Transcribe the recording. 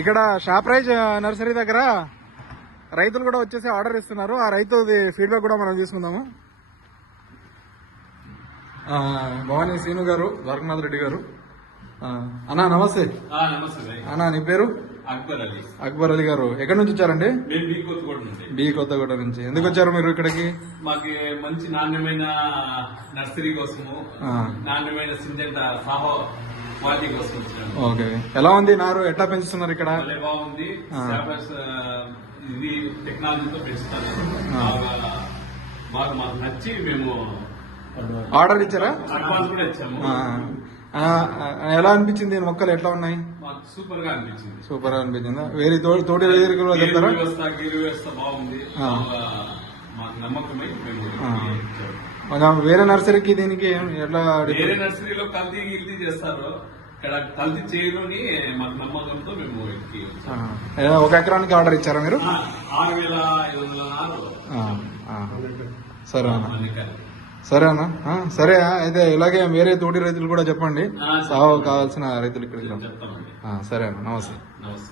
ఇక్కడ షాప్రైజ్ నర్సరీ దగ్గర రైతులు కూడా వచ్చేసి ఆర్డర్ ఇస్తున్నారు. ఆ రైతుది ఫీడ్బ్యాక్ కూడా మనం తీసుకుందాము. భవానీ శ్రీను గారు, ద్వారకనాథ్ రెడ్డి గారు. అన్నా నమస్తే. అన్నా నీ పేరు? అక్బర్ అలీ గారు. ఎక్కడి నుంచి వచ్చారండి? బి కొత్తగూడ నుంచి. ఎందుకు వచ్చారు మీరు ఇక్కడికి? మాకు మంచి నాణ్యమైన నర్సరీ కోసము, నాణ్యమైన సింజెంట సాహో వాటి కోసం వచ్చాము. ఓకే, ఎలా ఉంది నారు? ఎట్లా పెంచుతున్నారు ఇక్కడ? బాగుంది. ఇది టెక్నాలజీతో పెంచుతారు. బాగా మాకు నచ్చి మేము ఆర్డర్ ఇచ్చారా? అడ్వాన్స్ కూడా ఇచ్చాము. ఎలా అనిపించింది? మొక్కలు ఎట్లా ఉన్నాయి? సూపర్ గా అనిపించింది. సూపర్ గా అనిపించిందా? వేరే తోటి రైతులు చెప్తారా? వ్యవస్థ బాగుంది. మాకు నమ్మకమై కొంచెం వేరే నర్సరీకి దీనికి ఎట్లా? వేరే నర్సరీలో కల్తీ గిల్తీ చేస్తారు, ఇక్కడ కల్తీ చేయలోని మాకు నమ్మకంతో మేము ఒక ఎకరానికి ఆర్డర్ ఇచ్చారా మీరు? 6,500 సరే అన్న. సరే అన్న. సరే అయితే ఇలాగే వేరే తోటి రైతులు కూడా చెప్పండి, సాగు కావాల్సిన రైతులు ఇక్కడికి. చెప్తామండి. సరే అన్న, నమస్తే. నమస్తే.